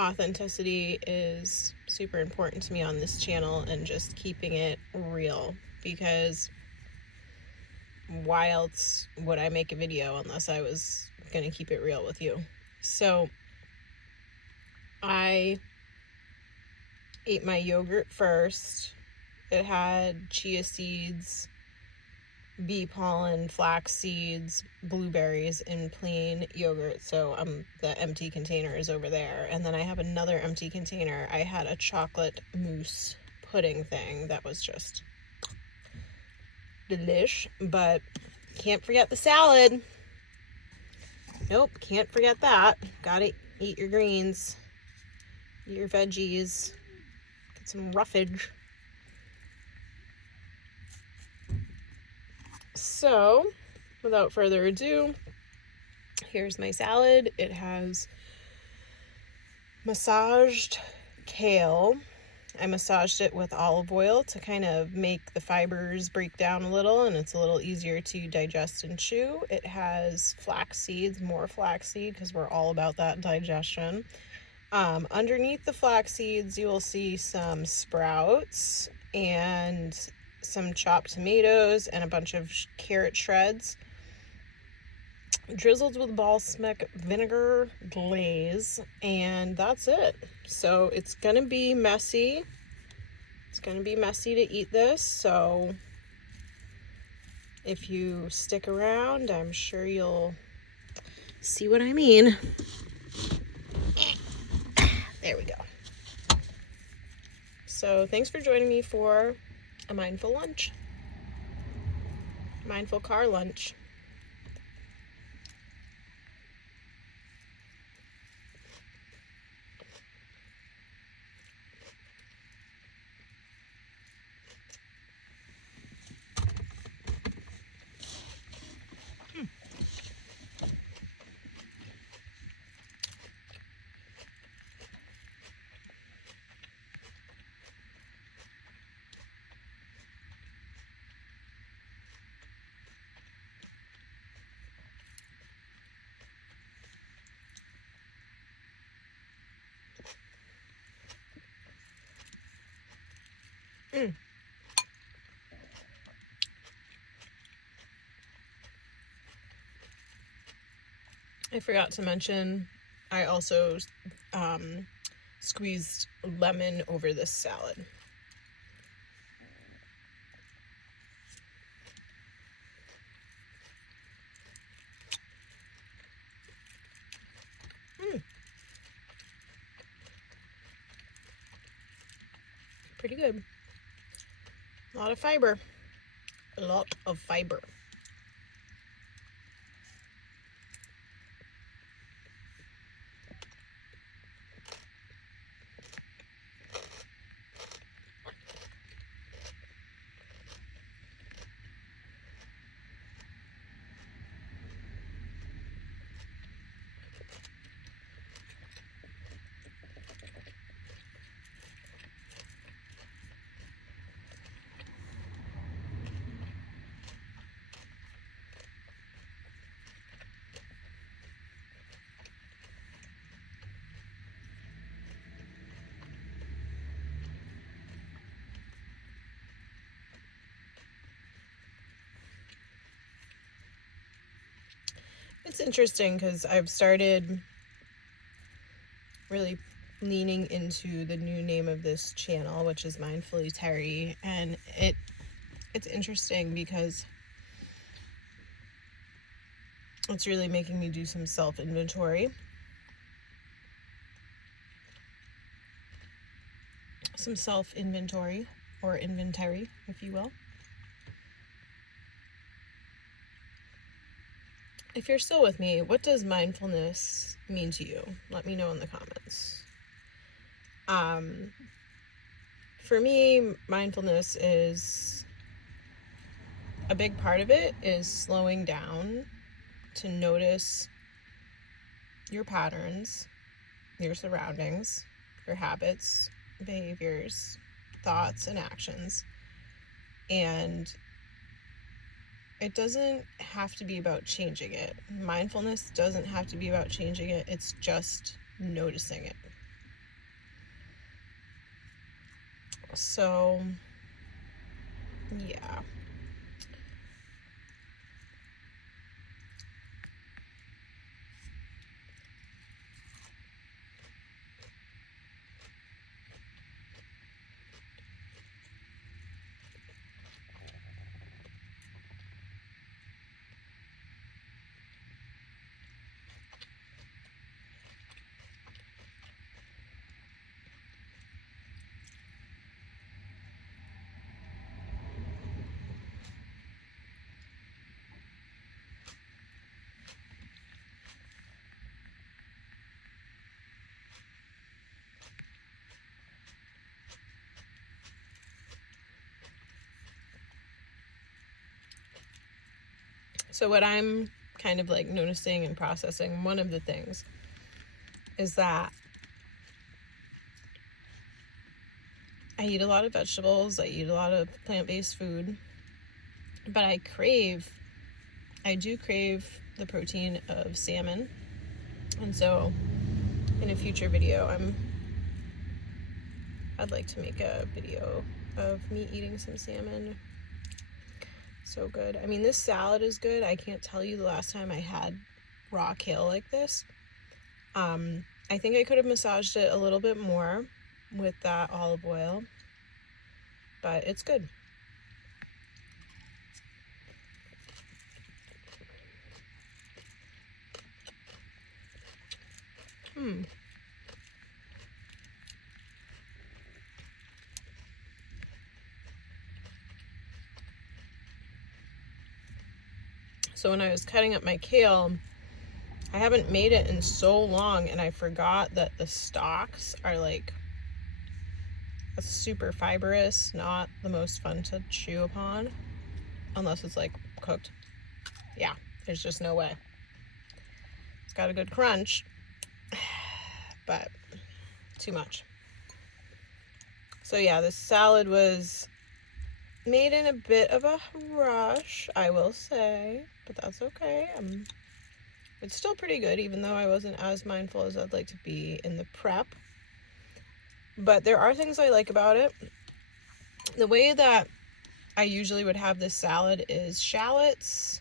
authenticity is super important to me on this channel, and just keeping it real, because why else would I make a video unless I was gonna keep it real with you? So I ate my yogurt first. It had chia seeds, bee pollen, flax seeds, blueberries in plain yogurt. So the empty container is over there. And then I have another empty container. I had a chocolate mousse pudding thing that was just delish. But can't forget the salad. Nope, can't forget that. Gotta eat your greens, eat your veggies, get some roughage. So, without further ado, here's my salad. It has massaged kale. I massaged it with olive oil to kind of make the fibers break down a little, and it's a little easier to digest and chew. It has flax seeds, more flax seed, because we're all about that digestion. Underneath the flax seeds, you will see some sprouts and some chopped tomatoes and a bunch of carrot shreds, drizzled with balsamic vinegar glaze, and that's it. So it's gonna be messy. It's gonna be messy to eat this, so if you stick around, I'm sure you'll see what I mean. There we go. So thanks for joining me for a mindful lunch. Mindful car lunch. I forgot to mention, I also squeezed lemon over this salad. Pretty good. A lot of fiber. A lot of fiber. It's interesting because I've started really leaning into the new name of this channel, which is Mindfully Terri, and it's interesting because it's really making me do some self-inventory. Some self-inventory, or inventory, if you will. If you're still with me, what does mindfulness mean to you? Let me know in the comments. For me, mindfulness is, a big part of it is slowing down to notice your patterns, your surroundings, your habits, behaviors, thoughts, and actions. And it doesn't have to be about changing it. Mindfulness doesn't have to be about changing it. It's just noticing it. So, yeah. So what I'm kind of like noticing and processing, one of the things is that I eat a lot of vegetables, I eat a lot of plant-based food, but I do crave the protein of salmon. And so in a future video, I'd like to make a video of me eating some salmon. So good. I mean, this salad is good. I can't tell you the last time I had raw kale like this. I think I could have massaged it a little bit more with that olive oil, but it's good. So when I was cutting up my kale, I haven't made it in so long, and I forgot that the stalks are like super fibrous, not the most fun to chew upon unless it's like cooked. Yeah, there's just no way. It's got a good crunch, but too much. So yeah, this salad was made in a bit of a rush, I will say, but that's okay. It's still pretty good, even though I wasn't as mindful as I'd like to be in the prep. But there are things I like about it. The way that I usually would have this salad is shallots,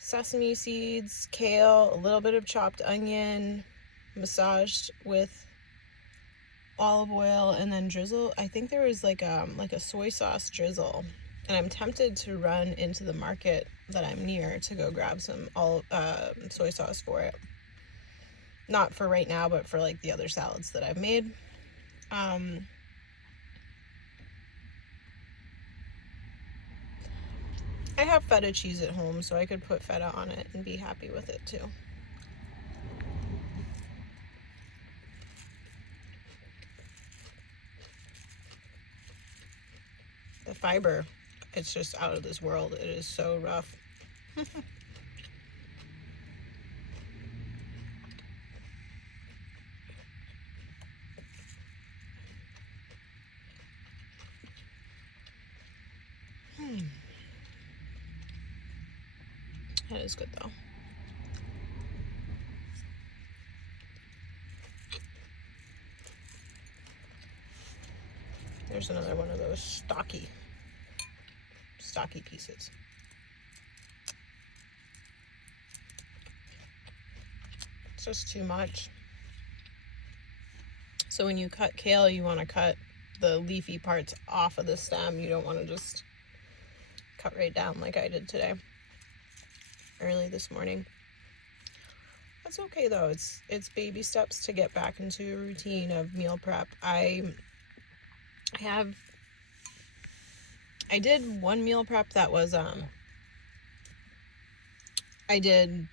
sesame seeds, kale, a little bit of chopped onion, massaged with olive oil, and then drizzle. I think there was like a soy sauce drizzle, and I'm tempted to run into the market that I'm near to go grab some soy sauce for it. Not for right now, but for like the other salads that I've made. I have feta cheese at home, so I could put feta on it and be happy with it too. The fiber, it's just out of this world. It is so rough. That is good though. There's another one of those stocky pieces. It's just too much. So when you cut kale, you want to cut the leafy parts off of the stem. You don't want to just cut right down like I did today, early this morning. That's okay though. It's baby steps to get back into a routine of meal prep. I did one meal prep that was I did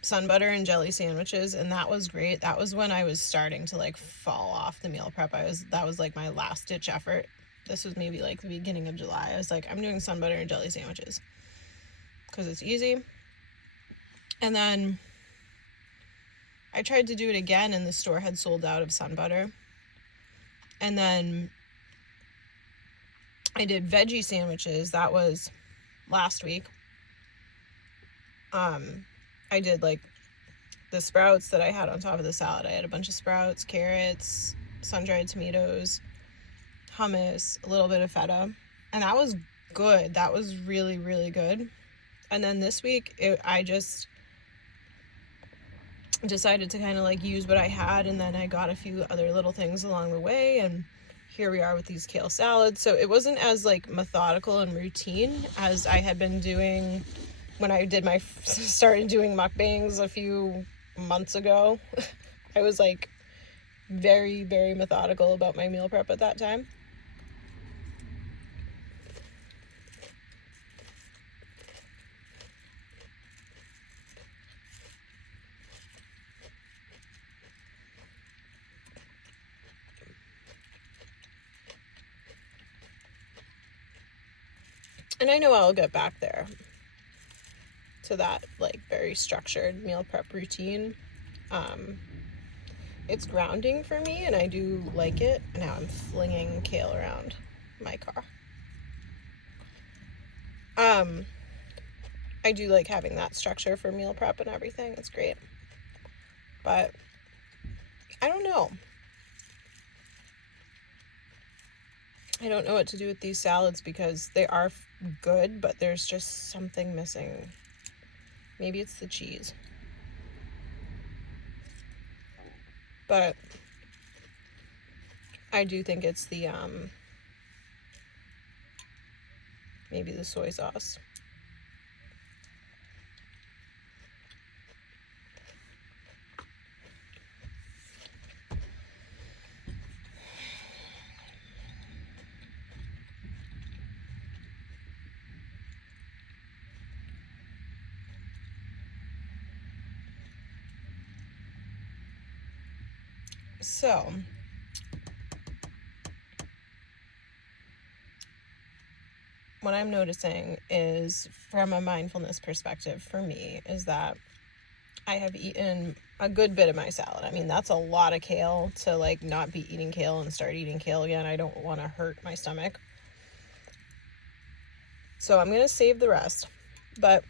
sun butter and jelly sandwiches, and that was great. That was when I was starting to like fall off the meal prep. That was like my last ditch effort. This was maybe like the beginning of July. I was like, I'm doing sun butter and jelly sandwiches because it's easy. And then I tried to do it again, and the store had sold out of sun butter. And then I did veggie sandwiches. That was last week. I did like the sprouts that I had on top of the salad. I had a bunch of sprouts, carrots, sun-dried tomatoes, hummus, a little bit of feta, and that was good. That was really, really good. And then this week, I just decided to kind of like use what I had, and then I got a few other little things along the way, and here we are with these kale salads. So it wasn't as like methodical and routine as I had been doing when I did my started doing mukbangs a few months ago. I was like very, very methodical about my meal prep at that time. And I know I'll get back there to that like very structured meal prep routine. It's grounding for me and I do like it. Now I'm flinging kale around my car. I do like having that structure for meal prep and everything. It's great. But I don't know. I don't know what to do with these salads because they are good, but there's just something missing. Maybe it's the cheese. But I do think it's the maybe the soy sauce. So what I'm noticing is, from a mindfulness perspective for me, is that I have eaten a good bit of my salad. I mean, that's a lot of kale to like not be eating kale and start eating kale again. I don't want to hurt my stomach. So I'm going to save the rest. But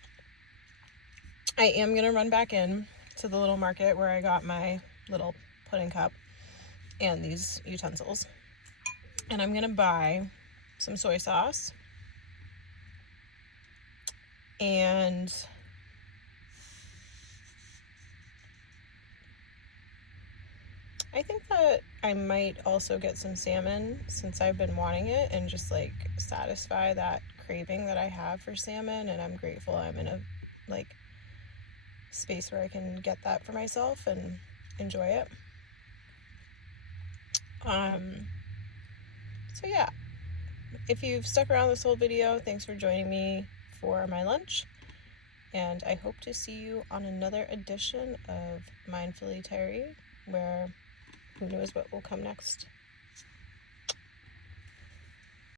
I am going to run back in to the little market where I got my little pudding cup and these utensils. And I'm going to buy some soy sauce. And I think that I might also get some salmon since I've been wanting it and just like satisfy that craving that I have for salmon. And I'm grateful I'm in a like space where I can get that for myself and enjoy it. So yeah, if you've stuck around this whole video, thanks for joining me for my lunch. And I hope to see you on another edition of Mindfully Terri, where who knows what will come next.